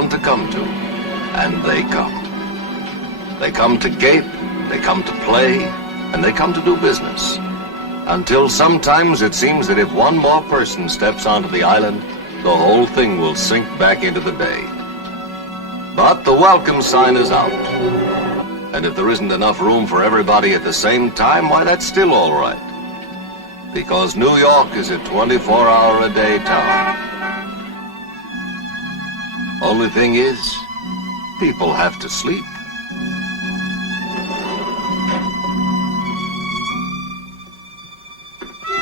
bound to come to, and they come. They come to gape, they come to play, and they come to do business. Until sometimes it seems that if one more person steps onto the island, the whole thing will sink back into the bay. But the welcome sign is out. And if there isn't enough room for everybody at the same time, why, that's still all right. Because New York is a 24-hour-a-day town. Only thing is, people have to sleep.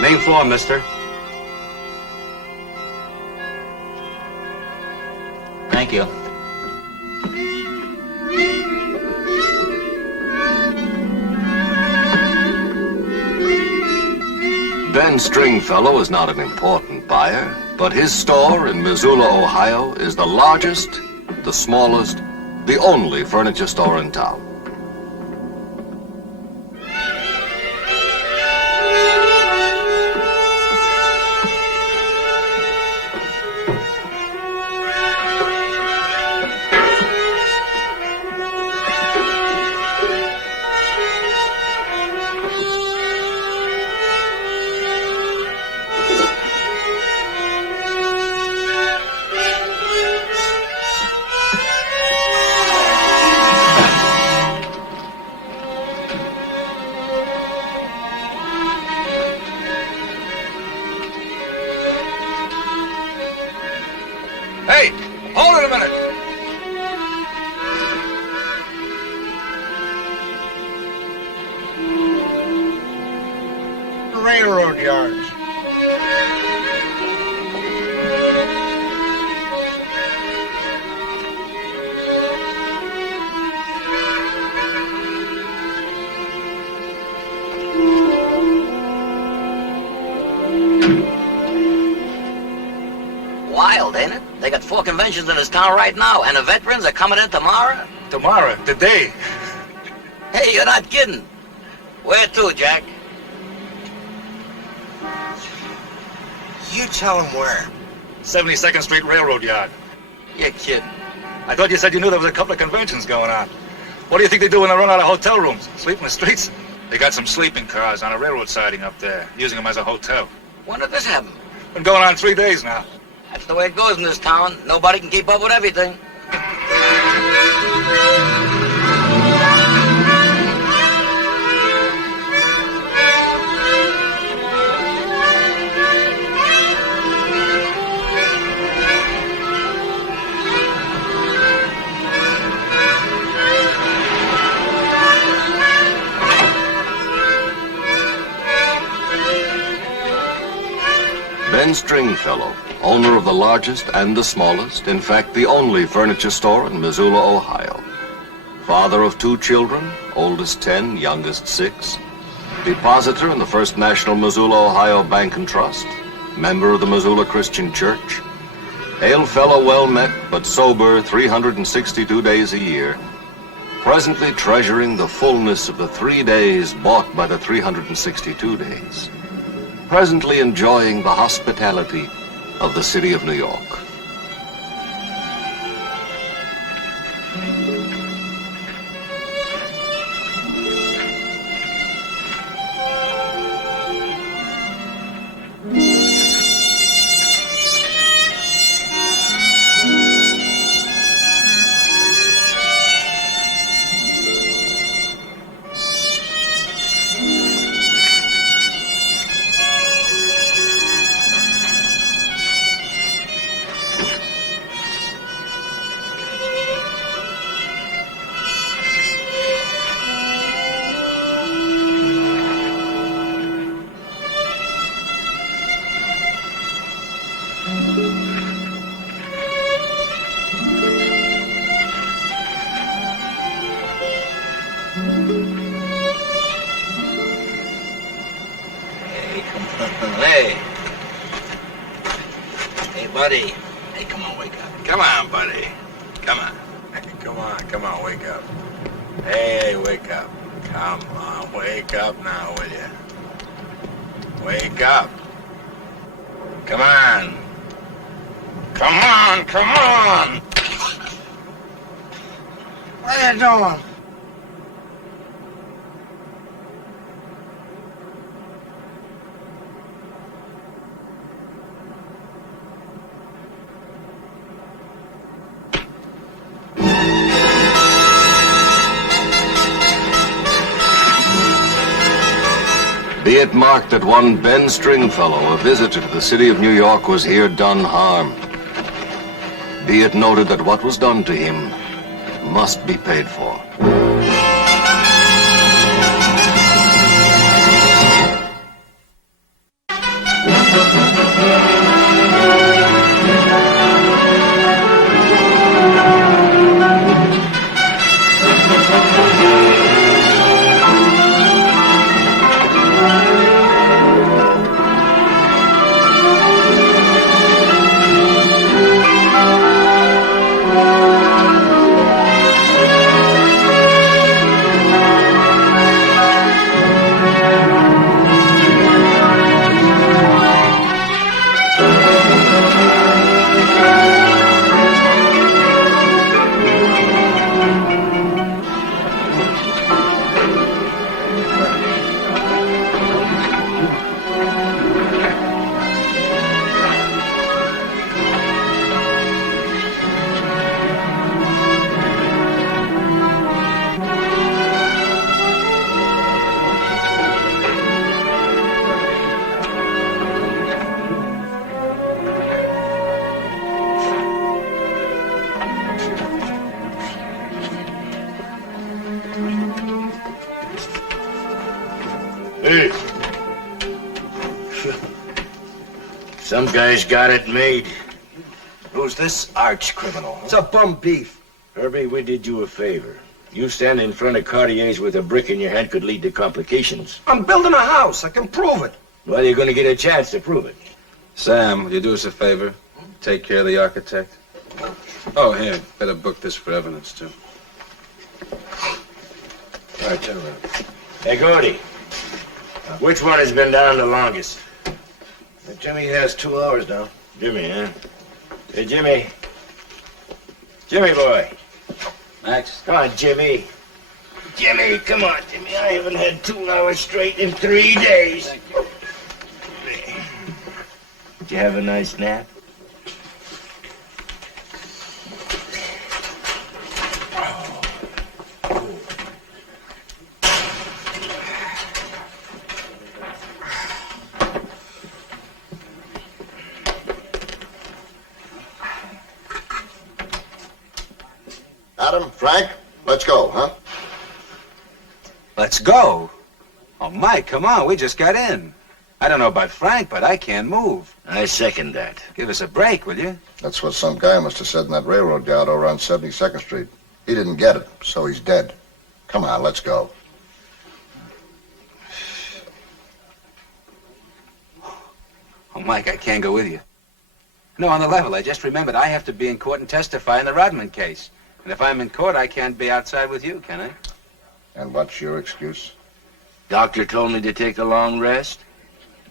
Main floor, mister. Thank you. Ben Stringfellow is not an important buyer, but his store in Missoula, Ohio is the largest, the smallest, the only furniture store in town. Hey, hold it a minute. Railroad yards. Wild, ain't it? They got 4 conventions in this town right now, and the veterans are coming in tomorrow? Tomorrow, today. Hey, you're not kidding. Where to, Jack? You tell him where. 72nd Street Railroad Yard. You're kidding. I thought you said you knew there was a couple of conventions going on. What do you think they do when they run out of hotel rooms? Sleep in the streets? They got some sleeping cars on a railroad siding up there, using them as a hotel. When did this happen? Been going on 3 days now. That's the way it goes in this town. Nobody can keep up with everything. Ben Stringfellow, owner of the largest and the smallest, in fact, the only furniture store in Missoula, Ohio. Father of 2 children, oldest 10, youngest 6. Depositor in the First National Missoula, Ohio Bank and Trust. Member of the Missoula Christian Church. Hail fellow well met, but sober 362 days a year. Presently treasuring the fullness of the 3 days bought by the 362 days. Presently enjoying the hospitality of the city of New York. Hey. Hey, buddy. Hey, come on, wake up. Come on, buddy. Come on. Come on, wake up. Hey, wake up. Come on, wake up now, will you? Wake up. Come on. Come on, come on. What are you doing? Be it marked that one Ben Stringfellow, a visitor to the city of New York, was here done harm. Be it noted that what was done to him must be paid for. Hey. Some guys got it made. Who's this arch criminal? It's a bum beef. Herbie, we did you a favor. You standing in front of Cartier's with a brick in your hand could lead to complications. I'm building a house. I can prove it. Well, you're going to get a chance to prove it. Sam, will you do us a favor? Take care of the architect. Oh, here, better book this for evidence, too. All right, gentlemen. Hey, Gordy. Which one has been down the longest? Jimmy has 2 hours now. Jimmy, huh? Hey, Jimmy. Jimmy boy. Max? Come on, Jimmy. Jimmy, come on, Jimmy. I haven't had 2 hours straight in 3 days. Thank you. Did you have a nice nap? Adam, Frank, let's go, huh? Let's go? Oh, Mike, come on, we just got in. I don't know about Frank, but I can't move. I second that. Give us a break, will you? That's what some guy must have said in that railroad yard over on 72nd Street. He didn't get it, so he's dead. Come on, let's go. Oh, Mike, I can't go with you. No, on the level, I just remembered I have to be in court and testify in the Rodman case. And if I'm in court, I can't be outside with you, can I? And what's your excuse? Doctor told me to take a long rest.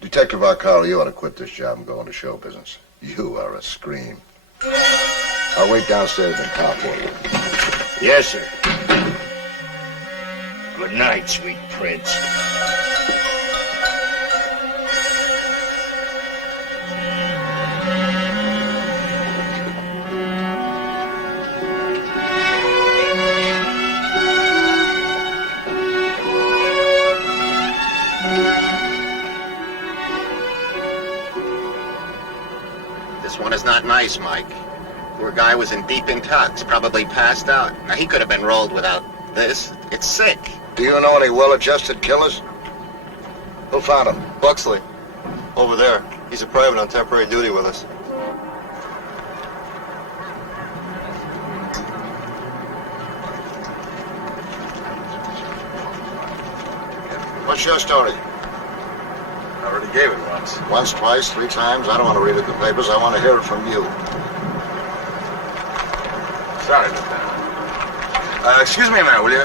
Detective Arcaro, you ought to quit this job and go into show business. You are a scream. I'll wait downstairs in the car for you. Yes, sir. Good night, sweet prince. This one is not nice, Mike. Poor guy was in deep intox, probably passed out. Now, he could have been rolled without this. It's sick. Do you know any well-adjusted killers? Who found him? Buxley. Over there. He's a private on temporary duty with us. What's your story? I already gave it once. Once, twice, 3 times? I don't want to read it in the papers. I want to hear it from you. Sorry, Lieutenant. Excuse me a minute, will you? You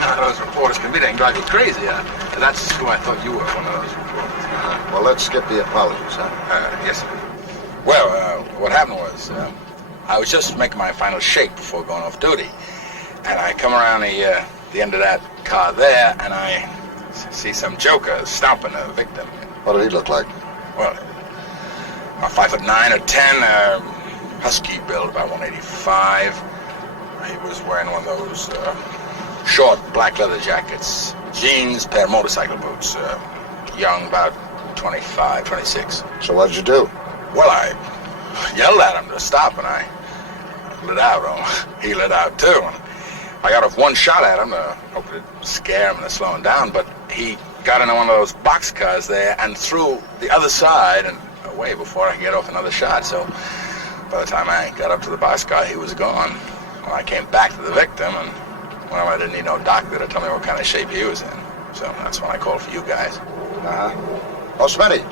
know how those reporters can be. They can drive you crazy. That's who I thought you were, one of those reporters. Well, let's skip the apologies, huh? Yes, sir. Well, what happened was, I was just making my final shake before going off duty. And I come around the end of that car there, and I see some joker stomping a victim. What did he look like? Well, about 5'9" or 10, husky build, about 185. He was wearing one of those short black leather jackets, jeans, pair of motorcycle boots. Young, about 25, 26. So what did you do? Well, I yelled at him to stop, and I lit out. Oh, he lit out, too. And I got off one shot at him to hope to scare him into slowing down, but he got into one of those boxcars there and threw the other side and away before I could get off another shot. So by the time I got up to the boxcar, he was gone. Well, I came back to the victim, and, well, I didn't need no doctor to tell me what kind of shape he was in. So that's when I called for you guys. Uh-huh. Oh, Smitty.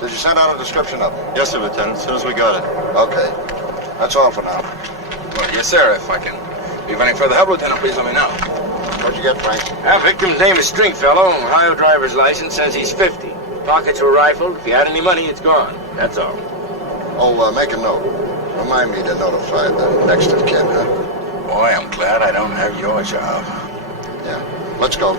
Did you send out a description of him? Yes, sir, Lieutenant. As soon as we got it. Okay. That's all for now. Well, yes, sir. If I can be of any further help, Lieutenant, please let me know. What'd you get, Frank? Our victim's name is Stringfellow. Ohio driver's license says he's 50. Pockets were rifled. If he had any money, it's gone. That's all. Oh, make a note. Remind me to notify the next of kin, huh? Boy, I'm glad I don't have your job. Yeah. Let's go.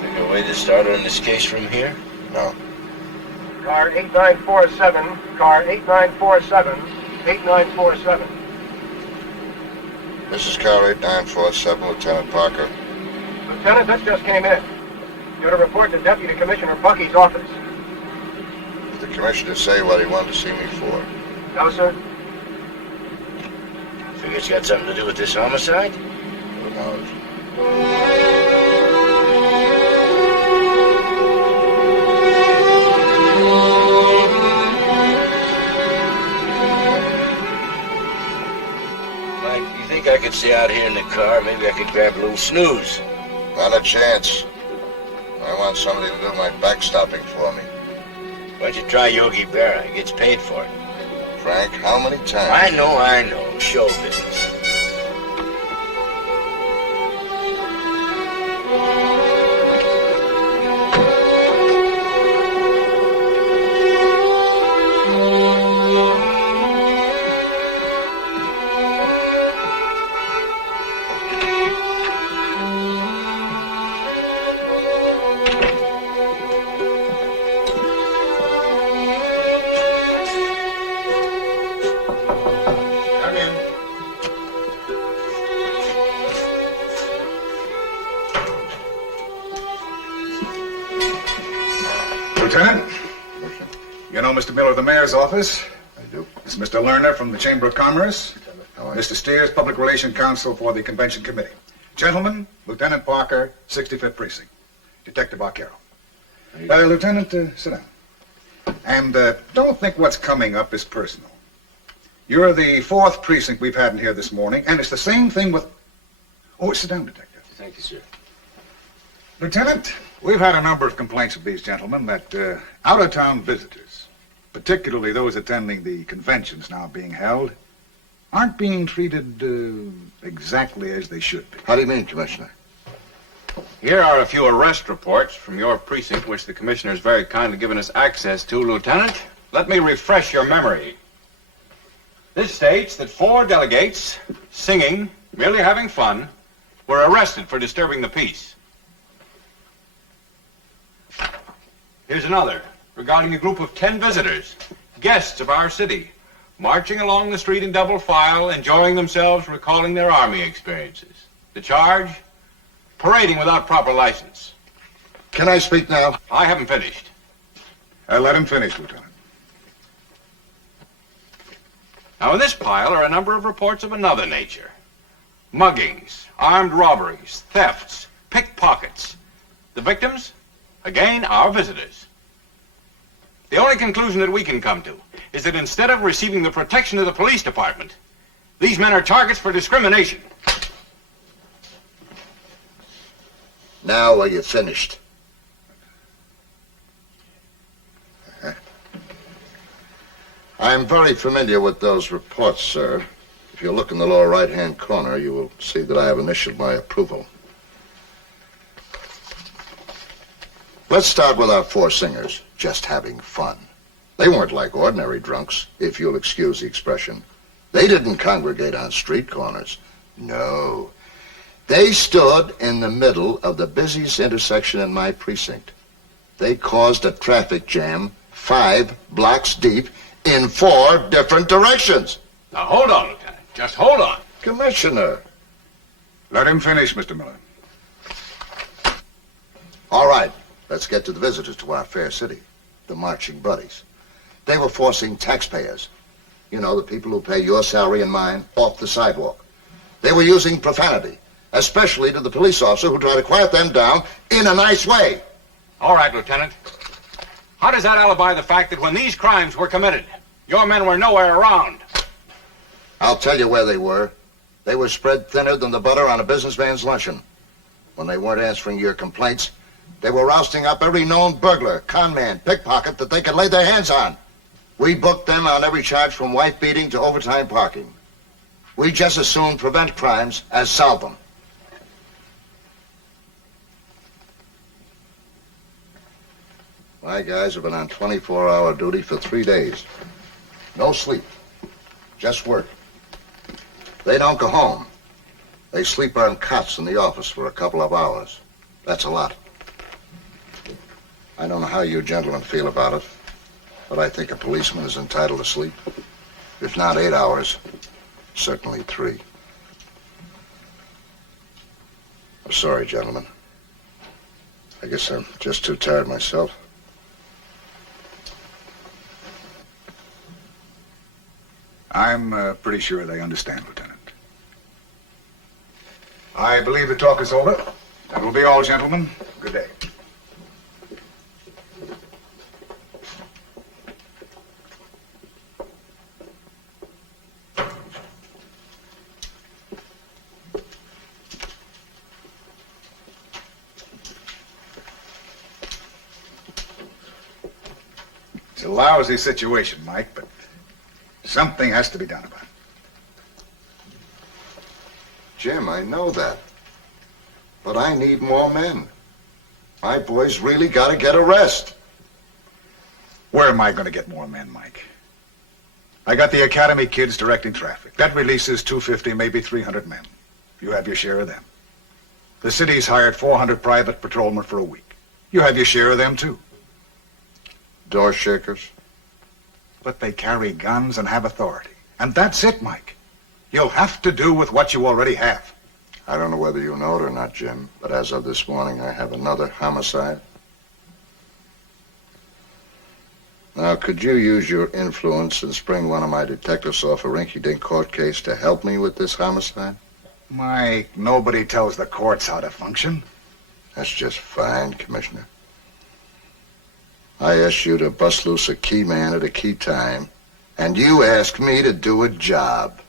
Think a way to start on this case from here? No. Car 8947, car 8947, 8947. This is car 8947, Lieutenant Parker. Lieutenant, this just came in. You're to report to Deputy Commissioner Bucky's office. Did the commissioner say what he wanted to see me for? No, sir. Think it's got something to do with this homicide? Who knows? Mike, you think I could stay out here in the car? Maybe I could grab a little snooze. Not a chance. I want somebody to do my backstopping for me. Why don't you try Yogi Berra? He gets paid for it. Frank, how many times? I know. Show business. Lieutenant, you know Mr. Miller of the mayor's office? I do. It's Mr. Lerner from the Chamber of Commerce. How are you? Mr. Steers, Public Relations Counsel for the Convention Committee. Gentlemen, Lieutenant Parker, 65th Precinct. Detective Arcaro. Lieutenant, sit down. And don't think what's coming up is personal. You're the 4th precinct we've had in here this morning, and it's the same thing with... Oh, sit down, Detective. Thank you, sir. Lieutenant, we've had a number of complaints of these gentlemen that out-of-town visitors, particularly those attending the conventions now being held, aren't being treated exactly as they should be. How do you mean, Commissioner? Here are a few arrest reports from your precinct, which the commissioner's very kindly given us access to, Lieutenant. Let me refresh your memory. This states that 4 delegates, singing, merely having fun, were arrested for disturbing the peace. Here's another, regarding a group of 10 visitors, guests of our city, marching along the street in double file, enjoying themselves, recalling their army experiences. The charge? Parading without proper license. Can I speak now? I haven't finished. Let him finish, Lieutenant. Now, in this pile are a number of reports of another nature. Muggings, armed robberies, thefts, pickpockets. The victims? Again, our visitors. The only conclusion that we can come to is that instead of receiving the protection of the police department, these men are targets for discrimination. Now are you finished? I I'm very familiar with those reports, sir. If you look in the lower right-hand corner, you will see that I have initialed my approval. Let's start with our four singers, just having fun. They weren't like ordinary drunks, if you'll excuse the expression. They didn't congregate on street corners. No. They stood in the middle of the busiest intersection in my precinct. They caused a traffic jam 5 blocks deep in 4 different directions. Now, hold on, Lieutenant. Just hold on. Commissioner. Let him finish, Mr. Miller. All right, let's get to the visitors to our fair city, the marching buddies. They were forcing taxpayers, you know, the people who pay your salary and mine, off the sidewalk. They were using profanity, especially to the police officer who tried to quiet them down in a nice way. All right, Lieutenant. How does that alibi the fact that when these crimes were committed, your men were nowhere around? I'll tell you where they were. They were spread thinner than the butter on a businessman's luncheon. When they weren't answering your complaints, they were rousting up every known burglar, conman, pickpocket that they could lay their hands on. We booked them on every charge from wife beating to overtime parking. We just as soon prevent crimes as solve them. My guys have been on 24-hour duty for 3 days. No sleep, just work. They don't go home. They sleep on cots in the office for a couple of hours. That's a lot. I don't know how you gentlemen feel about it, but I think a policeman is entitled to sleep. If not 8 hours, certainly 3. I'm sorry, gentlemen. I guess I'm just too tired myself. I'm pretty sure they understand, Lieutenant. I believe the talk is over. That will be all, gentlemen. Good day. It's a lousy situation, Mike, but something has to be done about it. Jim, I know that. But I need more men. My boys really got to get a rest. Where am I going to get more men, Mike? I got the academy kids directing traffic. That releases 250, maybe 300 men. You have your share of them. The city's hired 400 private patrolmen for a week. You have your share of them, too. Door shakers? But they carry guns and have authority. And that's it, Mike. You'll have to do with what you already have. I don't know whether you know it or not, Jim, but as of this morning, I have another homicide. Now, could you use your influence and spring one of my detectives off a rinky-dink court case to help me with this homicide? Mike, nobody tells the courts how to function. That's just fine, Commissioner. I asked you to bust loose a key man at a key time, and you asked me to do a job.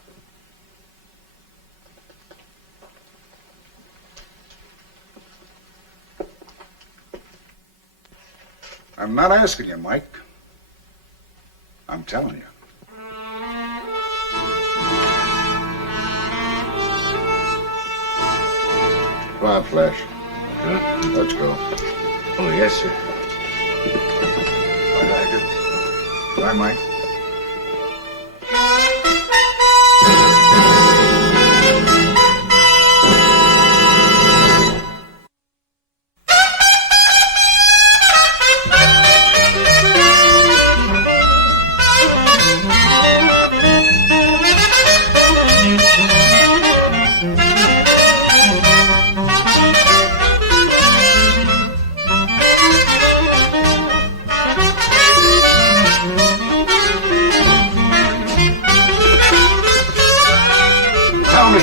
I'm not asking you, Mike. I'm telling you. Come on, Flash. Let's go. Oh, yes, sir. Bye, Mike.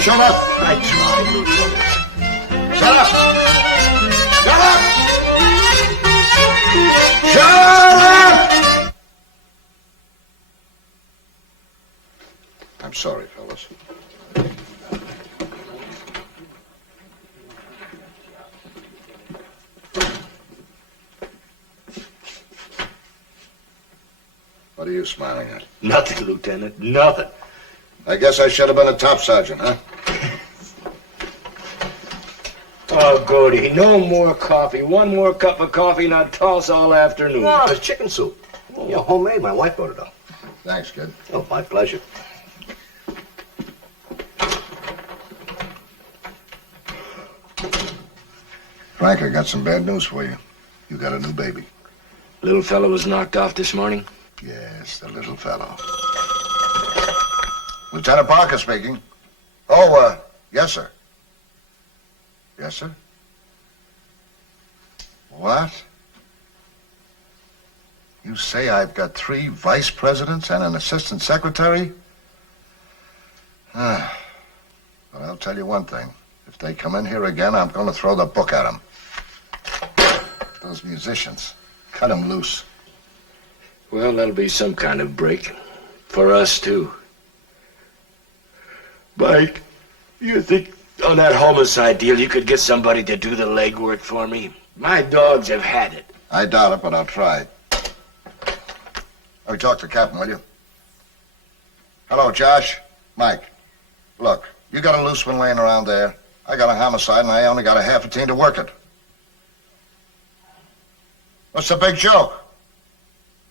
Shut up! I tried, Lieutenant. Shut up! Shut up! Shut up! I'm sorry, fellas. What are you smiling at? Nothing, Lieutenant, nothing. I guess I should have been a top sergeant, huh? Oh, Gordy, no more coffee. One more cup of coffee and I'd toss all afternoon. No, it's chicken soup. Oh. Yeah, homemade. My wife brought it up. Thanks, kid. Oh, my pleasure. Frank, I got some bad news for you. You got a new baby. Little fellow was knocked off this morning? Yes, the little fellow. Lieutenant Parker speaking. Oh, yes, sir. Yes, sir. What? You say I've got 3 vice presidents and an assistant secretary? But I'll tell you one thing. If they come in here again, I'm going to throw the book at them. Those musicians, cut them loose. Well, that'll be some kind of break. For us, too. Mike, you think on that homicide deal you could get somebody to do the legwork for me? My dogs have had it. I doubt it, but I'll try. Oh, talk to the captain, will you? Hello, Josh. Mike. Look, you got a loose one laying around there. I got a homicide, and I only got a half a team to work it. What's the big joke?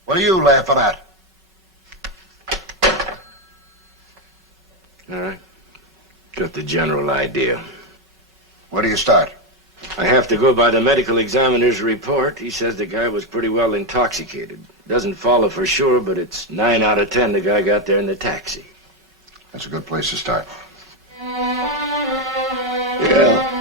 What are you laughing at? All right. Got the general idea. Where do you start? I have to go by the medical examiner's report. He says the guy was pretty well intoxicated. Doesn't follow for sure, but it's 9 out of 10 the guy got there in the taxi. That's a good place to start. Yeah.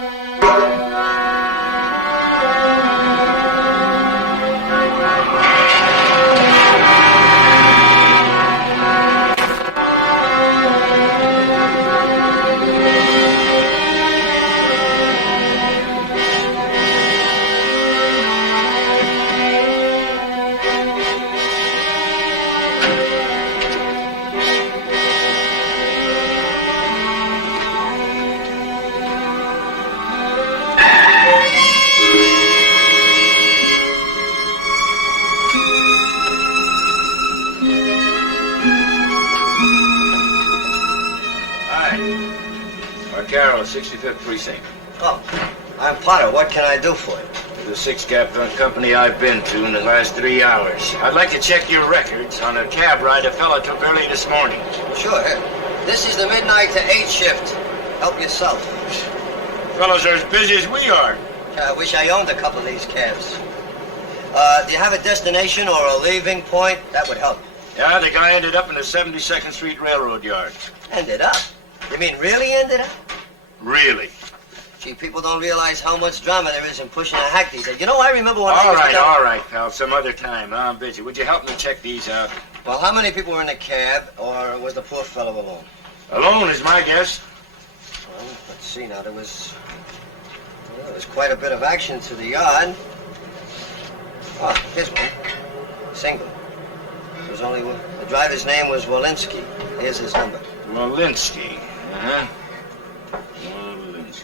Arcaro, 65th Precinct. Oh, I'm Potter. What can I do for you? The 6-cab front company I've been to in the last 3 hours. I'd like to check your records on a cab ride a fella took early this morning. Sure. This is the midnight to 8 shift. Help yourself. Fellows are as busy as we are. I wish I owned a couple of these cabs. Do you have a destination or a leaving point? That would help. Yeah, the guy ended up in the 72nd Street Railroad yard. Ended up? You mean really ended up? Really? Gee, people don't realize how much drama there is in pushing a hack these days. You know, I remember when All right, pal. Some other time. I'm busy. Would you help me check these out? Well, how many people were in the cab, or was the poor fellow alone? Alone is my guess. Well, let's see now. There was quite a bit of action to the yard. Oh, here's one. Single. There was only one. The driver's name was Walensky. Here's his number. Walensky. Uh-huh. Walensky.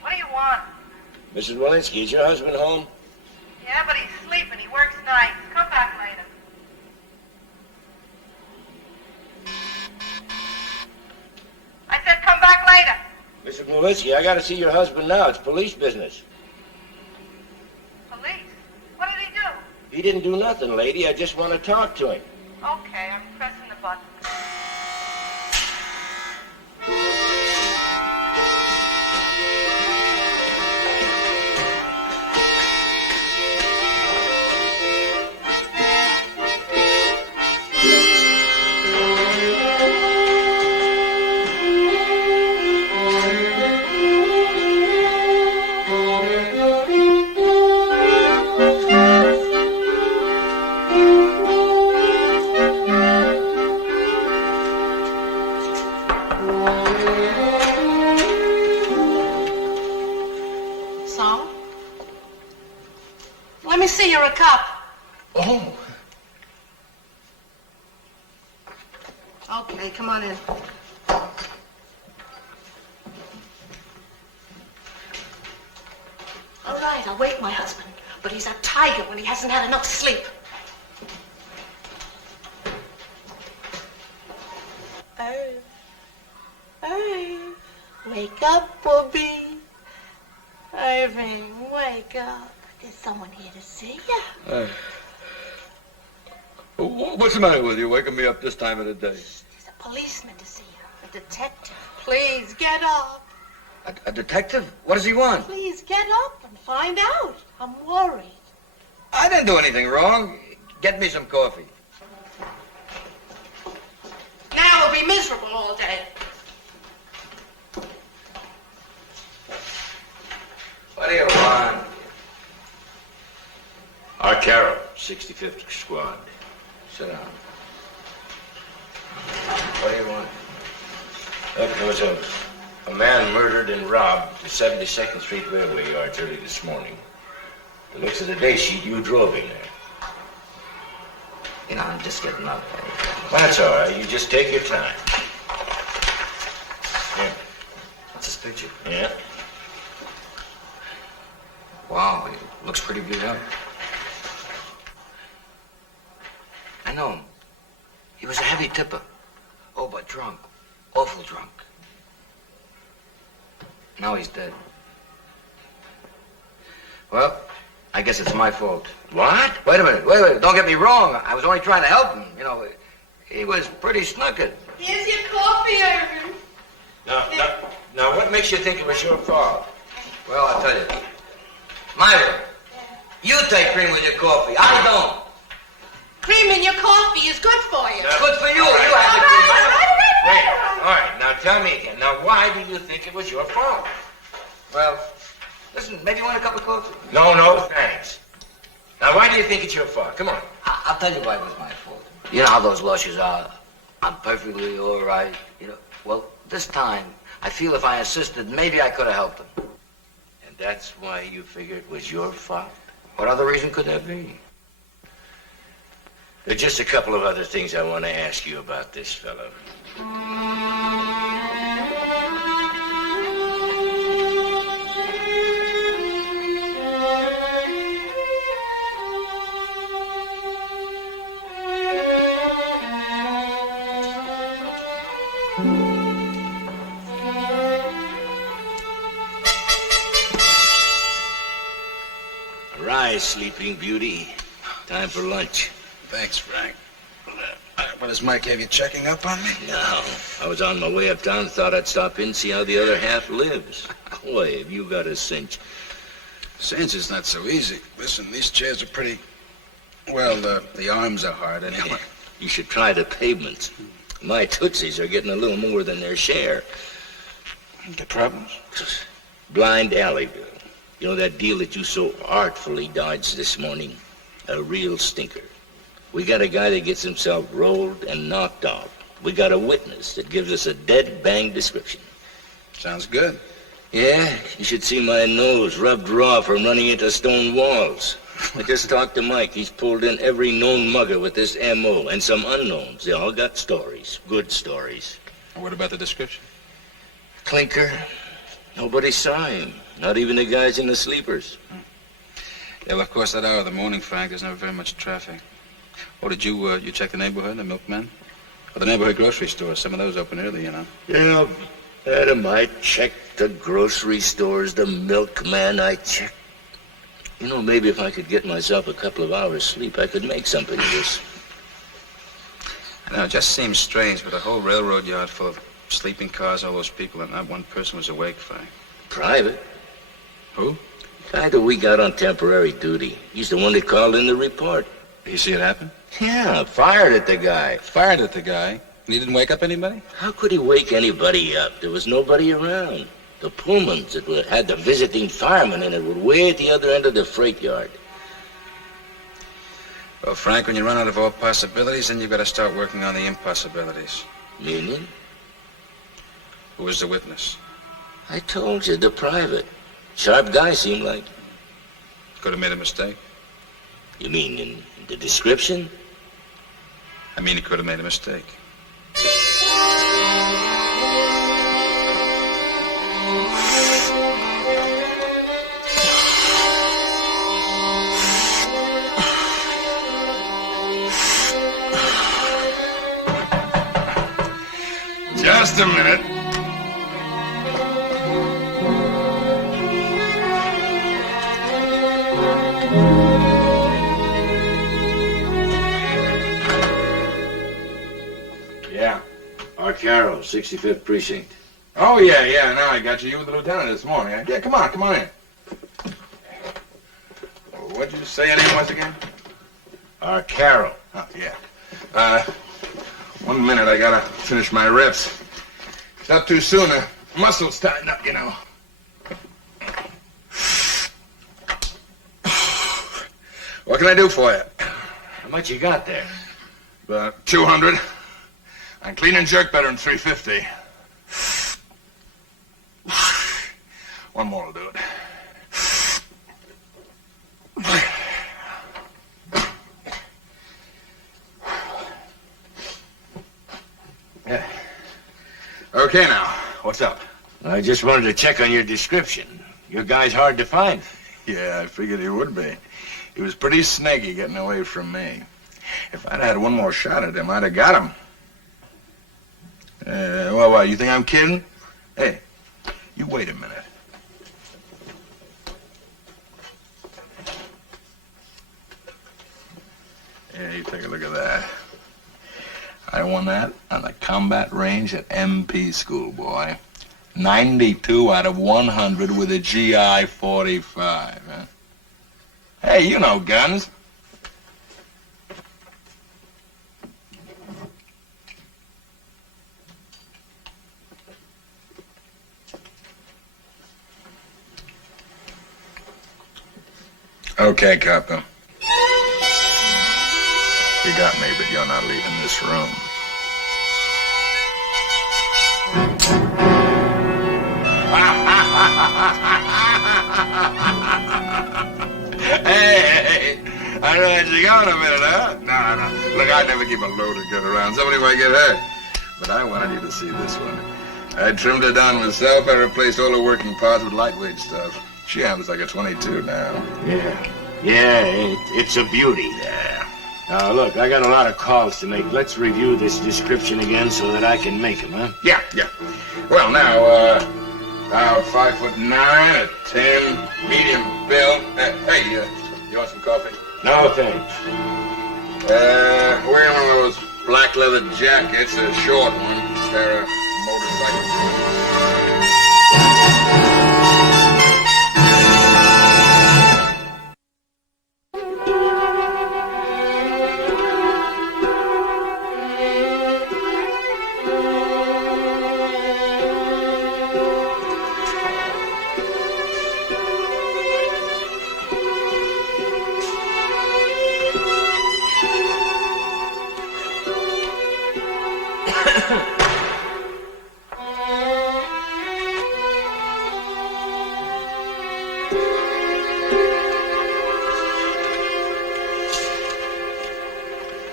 What do you want? Mrs. Walensky, is your husband home? Yeah, but he's sleeping. He works nights. Come back later. I said come back later. Mrs. Walensky, I gotta see your husband now. It's police business. Police? What did he do? He didn't do nothing, lady. I just want to talk to him. Okay, I'm pressing the button. So? Let me see you're a cop. Oh. Okay, come on in. right, I'll wake my husband. But he's a tiger when he hasn't had enough sleep. Irv, wake up, Bobby. Irving, wake up. There's someone here to see you. What's the matter with you, waking me up this time of the day? There's a policeman to see you, a detective. Please, get up. A detective? What does he want? Please, get up and find out. I'm worried. I didn't do anything wrong. Get me some coffee. Now we'll be miserable all day. What do you want? Arcaro, 65th Squad. Sit down. What do you want? Look, there was a man murdered and robbed the 72nd Street Railway Yards early this morning. The looks of the day sheet, you drove him there. You know, I'm just getting up. That's all right. You just take your time. Here. What's this picture? Yeah? Wow, he looks pretty beat up. I know him. He was a heavy tipper. Oh, but drunk. Awful drunk. Now he's dead. Well, I guess it's my fault. What? Wait a minute. Don't get me wrong. I was only trying to help him. You know, he was pretty snookered. Here's your coffee, Irving. Now, what makes you think it was your fault? Well, I'll tell you. Myra, you take cream with your coffee. I don't. Cream in your coffee is good for you. Good for you. All right. You have the cream. Wait, all right, now tell me again. Now, why do you think it was your fault? Well, listen, maybe you want a cup of coffee? No, thanks. Now, why do you think it's your fault? Come on. I'll tell you why it was my fault. You know how those lushes are. I'm perfectly all right. You know, well, this time, I feel if I insisted, maybe I could have helped him. And that's why you figured it was your fault? What other reason could there be? There's just a couple of other things I want to ask you about this fellow. Arise, Sleeping Beauty. Time for lunch. Thanks, Frank. What, does Mike have you checking up on me? No. I was on my way uptown, thought I'd stop in and see how the other half lives. Boy, have you got a cinch. Cinch is not so easy. Listen, these chairs are pretty... Well, the arms are hard anyway. You should try the pavements. My Tootsies are getting a little more than their share. The problems? Blind Alleyville. You know that deal that you so artfully dodged this morning? A real stinker. We got a guy that gets himself rolled and knocked off. We got a witness that gives us a dead bang description. Sounds good. Yeah, you should see my nose rubbed raw from running into stone walls. I just talked to Mike. He's pulled in every known mugger with this M.O. and some unknowns. They all got stories. Good stories. And what about the description? Clinker. Nobody saw him. Not even the guys in the sleepers. Yeah, well, of course, that hour of the morning, Frank, there's never very much traffic. Oh, did you check the neighborhood, the milkman? Or the neighborhood grocery stores? Some of those open early, you know. Yeah, Adam, I checked the grocery stores, the milkman, I checked. You know, maybe if I could get myself a couple of hours sleep, I could make something of this. I know, it just seems strange with a whole railroad yard full of sleeping cars, all those people, and not one person was awake, Frank. Private? Who? Guy that we got on temporary duty. He's the one that called in the report. You see it happen? Yeah, fired at the guy. Fired at the guy? And he didn't wake up anybody? How could he wake anybody up? There was nobody around. The Pullmans that had the visiting firemen in it were way at the other end of the freight yard. Well, Frank, when you run out of all possibilities, then you've got to start working on the impossibilities. Meaning? Who was the witness? I told you, the private. Sharp guy, seemed like. Could have made a mistake. You mean in the description? I mean, he could have made a mistake. Just a minute. Yeah. Arcaro, 65th Precinct. Oh, yeah, now I got you. You were the lieutenant this morning. Yeah, come on in. What'd you say your name was again? Arcaro. Oh, yeah. 1 minute, I gotta finish my reps. It's not too soon, the muscles tighten up, you know. What can I do for you? How much you got there? About 200. I'm clean and jerk better than 350. One more will do it. Yeah. Okay, now, what's up? I just wanted to check on your description. Your guy's hard to find. Yeah, I figured he would be. He was pretty snaky getting away from me. If I'd had one more shot at him, I'd have got him. Well, you think I'm kidding? Hey, you wait a minute. Yeah, you take a look at that. I won that on the combat range at MP school, boy. 92 out of 100 with a GI 45, huh? Hey, you know guns. Okay, Copper. You got me, but you're not leaving this room. Hey, I realize you got a minute, huh? No. Look, I never keep a loaded gun around. Somebody might get hurt. But I wanted you to see this one. I trimmed her down myself. I replaced all the working parts with lightweight stuff. She happens like a 22 now. Yeah, it's a beauty. Yeah. Now, look, I got a lot of calls to make. Let's review this description again so that I can make them, huh? Yeah. Well, now, 5'9", a 10, medium build. Hey, you want some coffee? No, thanks. Wearing one of those black leather jackets, a short one, pair of motorcycle.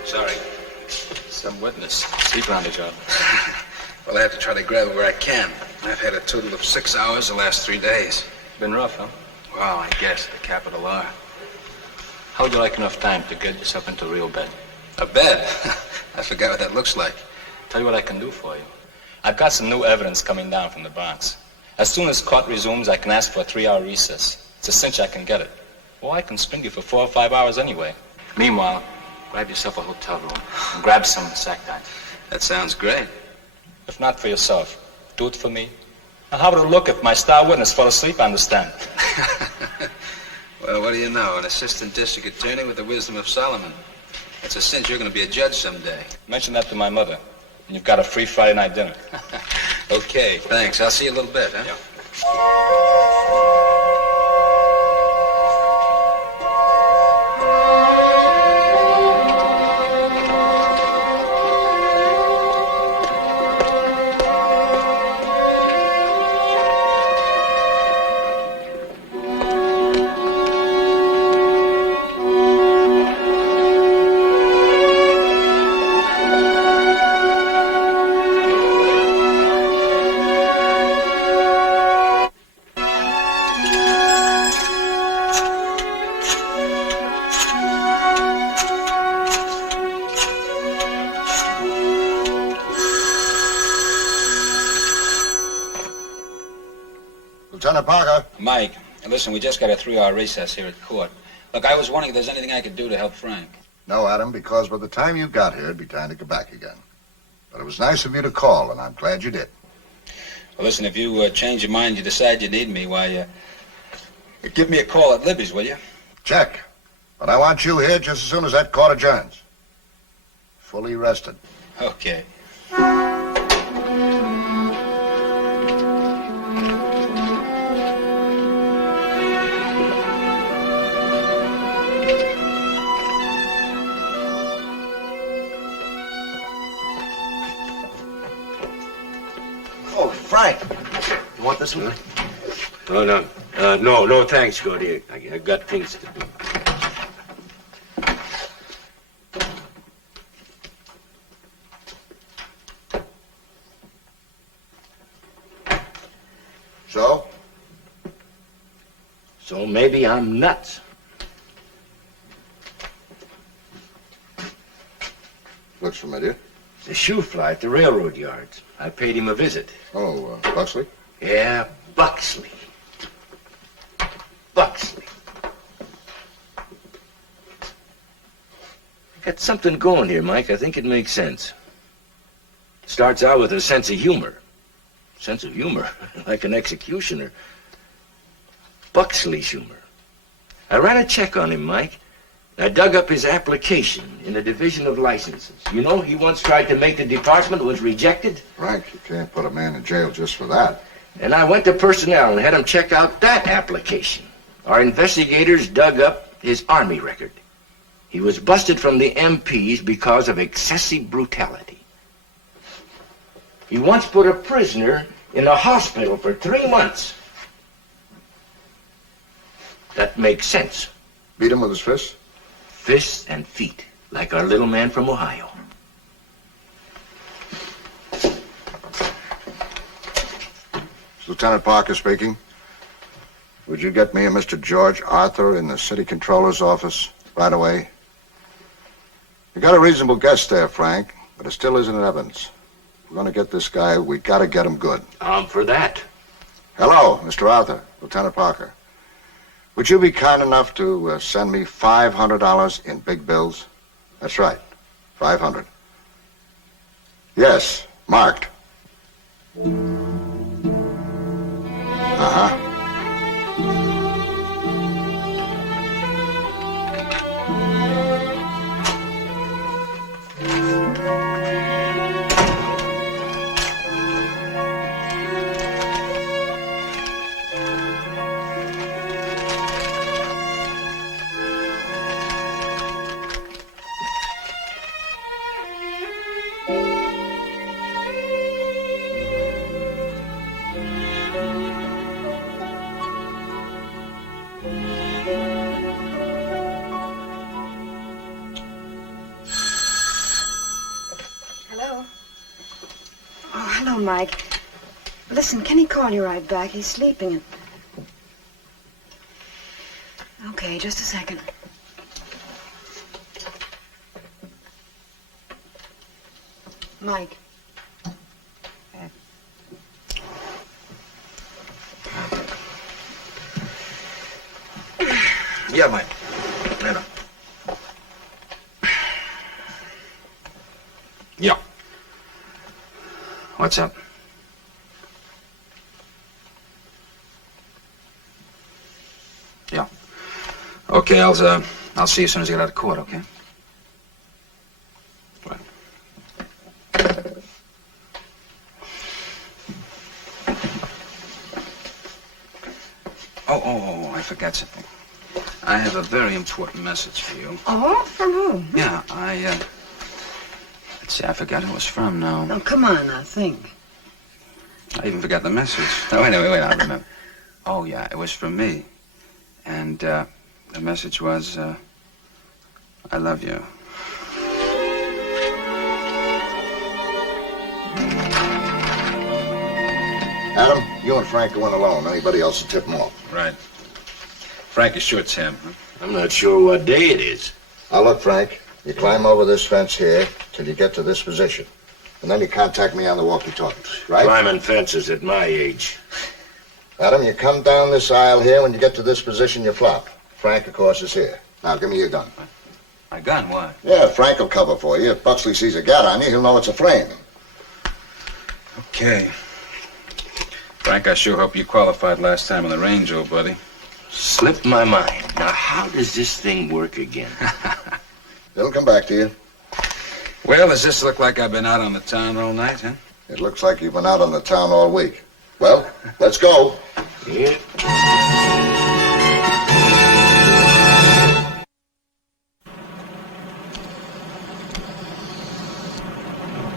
Sorry. Some witness. Sleeping on the job. Well, I have to try to grab it where I can. I've had a total of 6 hours the last 3 days. Been rough, huh? Well, I guess, the capital R. How would you like enough time to get yourself into a real bed? A bed? I forgot what that looks like. Tell you what I can do for you. I've got some new evidence coming down from the Bronx. As soon as court resumes, I can ask for a 3-hour recess. It's a cinch I can get it. Well, I can string you for 4 or 5 hours anyway. Meanwhile, grab yourself a hotel room and grab some sack time. That sounds great. If not for yourself, do it for me. Now, how would it look if my star witness fell asleep, I understand? Well, what do you know? An assistant district attorney with the wisdom of Solomon. It's a cinch you're going to be a judge someday. Mention that to my mother, and you've got a free Friday night dinner. Okay, thanks. I'll see you a little bit, huh? Yeah. Lieutenant Parker. Mike, listen, we just got a 3-hour recess here at court. Look, I was wondering if there's anything I could do to help Frank. No, Adam, because by the time you got here, it'd be time to go back again. But it was nice of you to call, and I'm glad you did. Well, listen, if you change your mind, you decide you need me, why, give me a call at Libby's, will you? Check. But I want you here just as soon as that court adjourns. Fully rested. Okay. Oh, Frank. You want this one? Oh, no. No, thanks, Gordy. I got things to do. So? So maybe I'm nuts. Looks familiar. The shoe fly at the railroad yards. I paid him a visit. Oh, Buxley? Yeah, Buxley. Buxley. I got something going here, Mike. I think it makes sense. Starts out with a sense of humor. Sense of humor? Like an executioner. Buxley's humor. I ran a check on him, Mike. I dug up his application in the Division of Licenses. You know, he once tried to make the department, was rejected. Frank, you can't put a man in jail just for that. And I went to personnel and had him check out that application. Our investigators dug up his Army record. He was busted from the MPs because of excessive brutality. He once put a prisoner in a hospital for 3 months. That makes sense. Beat him with his fists? Fists and feet, like our little man from Ohio. Lieutenant Parker speaking. Would you get me a Mr. George Arthur in the city controller's office right away? You got a reasonable guess there, Frank, but it still isn't evidence. If we're going to get this guy, we got to get him good. For that. Hello, Mr. Arthur, Lieutenant Parker. Would you be kind enough to send me $500 in big bills? That's right, 500. Yes, marked. Uh-huh. Mike. Listen, can he call you right back? He's sleeping. Okay, just a second. Mike. Yeah, Mike. Right on. Yeah. What's up? Yeah. Okay, I'll see you as soon as I get out of court, okay? Right. Oh, I forgot something. I have a very important message for you. Oh, from whom? Yeah, let's see, I forgot who it was from now. Oh, come on now, think. I even forgot the message. Oh, wait, I remember. Oh, yeah, it was from me. And, the message was, I love you. Adam, you and Frank go in alone. Anybody else will tip them off. Right. Frank is sure it's him. Huh? I'm not sure what day it is. Now, look, Frank, you climb over this fence here till you get to this position. And then you contact me on the walkie-talkie, right? Climbing fences at my age. Adam, you come down this aisle here. When you get to this position, you flop. Frank, of course, is here. Now, give me your gun. My gun, why? Yeah, Frank will cover for you. If Buxley sees a gat on you, he'll know it's a frame. Okay. Frank, I sure hope you qualified last time on the range, old buddy. Slipped my mind. Now, how does this thing work again? It'll come back to you. Well, does this look like I've been out on the town all night, huh? It looks like you've been out on the town all week. Well, let's go. Yeah.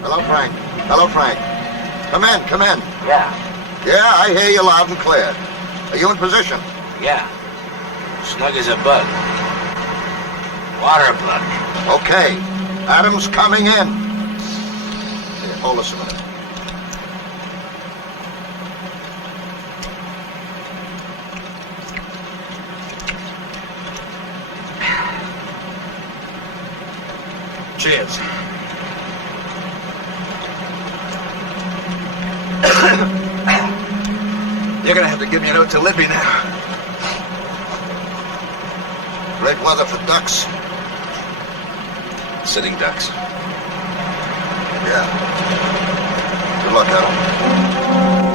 Hello, Frank. Hello, Frank. Come in, come in. Yeah, Yeah, I hear you loud and clear. Are you in position? yeah. Snug as a bug. Water plug. Okay. Adam's coming in. Here, hold us a minute. Cheers. You're gonna have to give me a note to Libby now. Great weather for ducks. Sitting ducks. Yeah. Good luck, Adam.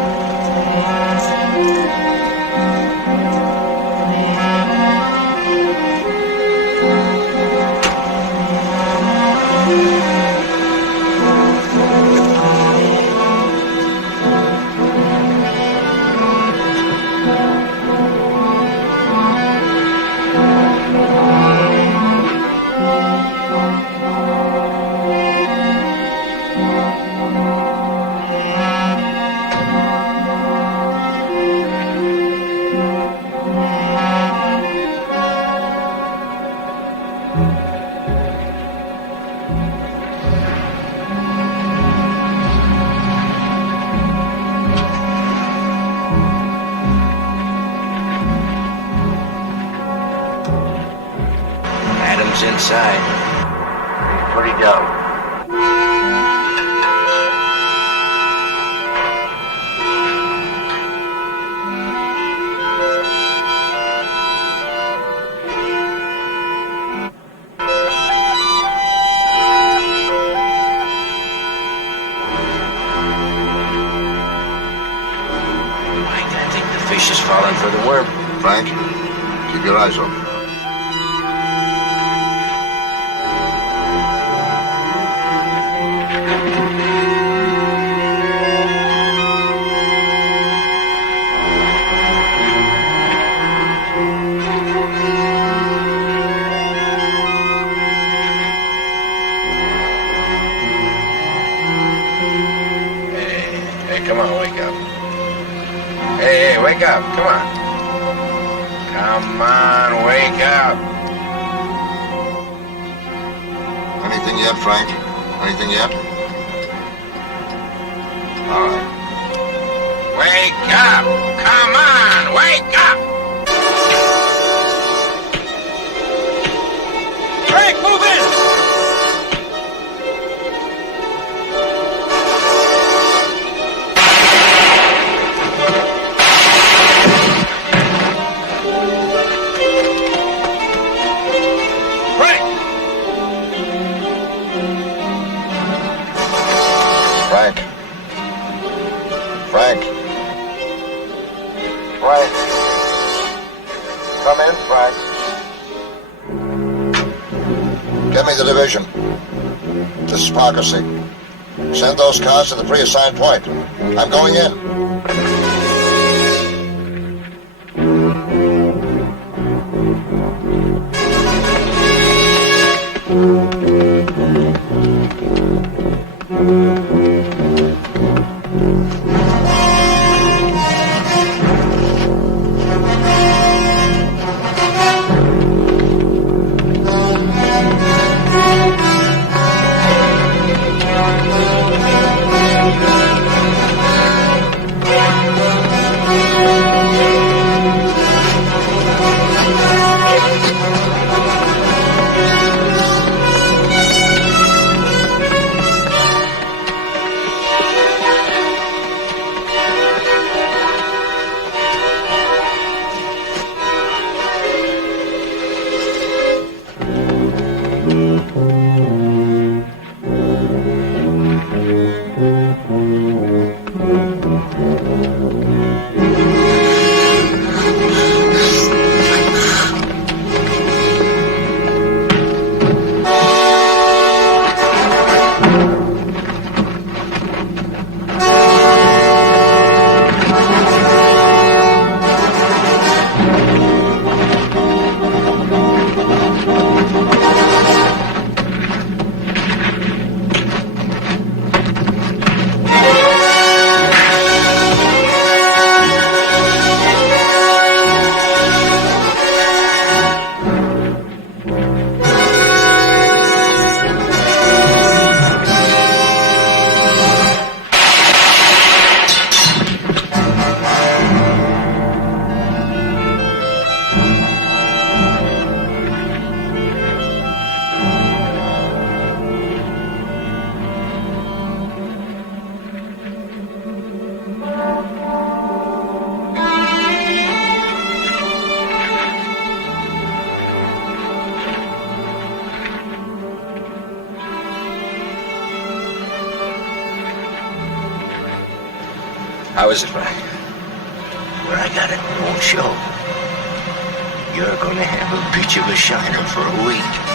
Adam's inside. He's pretty dull. I think the fish is falling for the worm. Frank, keep your eyes open. Hey, come on, wake up. Hey, wake up, come on. Come on, wake up. Anything yet, Frank? Anything yet? All right. Wake up! Come on, wake up! Frank, move in! Frank. Frank. Frank. Come in, Frank. Get me the division. This is Parker C. Send those cars to the pre-assigned point. I'm going in. How is it, Frank? Where I got it won't show. You're gonna have a bitch of a shiner for a week.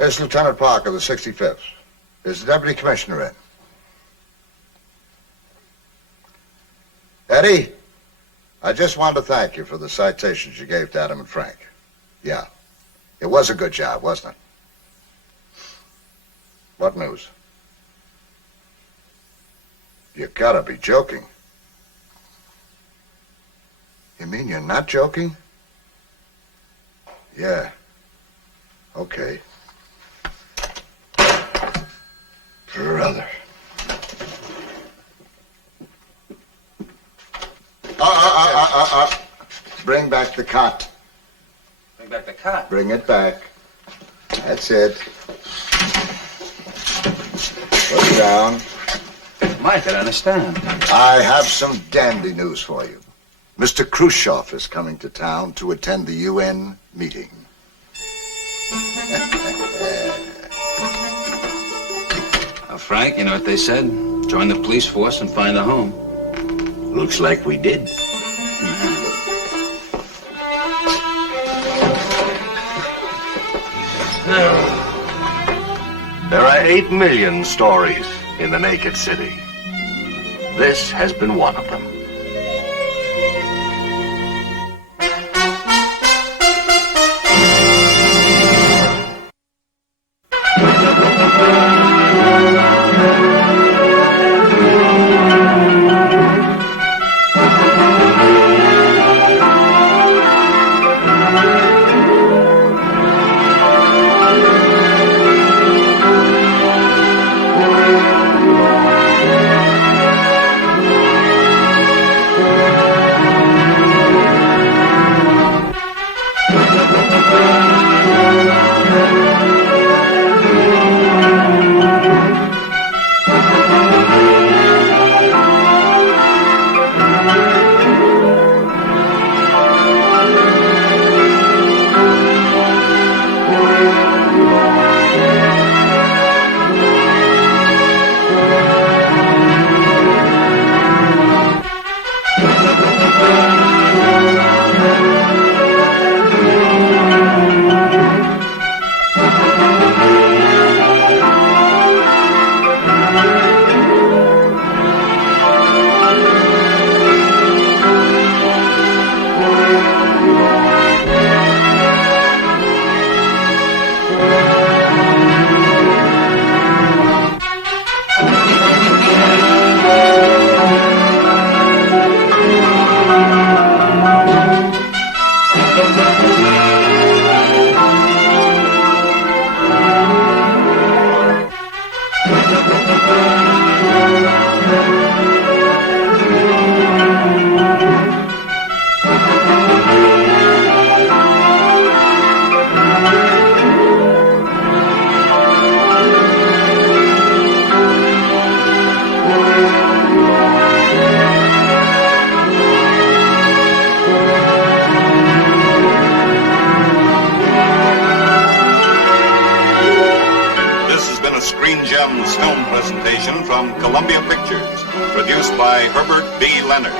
It's Lieutenant Parker, the 65th. Is the Deputy Commissioner in? Eddie, I just wanted to thank you for the citations you gave to Adam and Frank. Yeah, it was a good job, wasn't it? What news? You gotta be joking. You mean you're not joking? Yeah. Okay. Brother. Bring back the cot. Bring back the cot. Bring it back. That's it. Put it down. Mike, I don't understand. I have some dandy news for you. Mr. Khrushchev is coming to town to attend the UN meeting. Frank, you know what they said? Join the police force and find a home. Looks like we did. There are 8 million stories in the naked city. This has been one of them. from Columbia Pictures, produced by Herbert B. Leonard.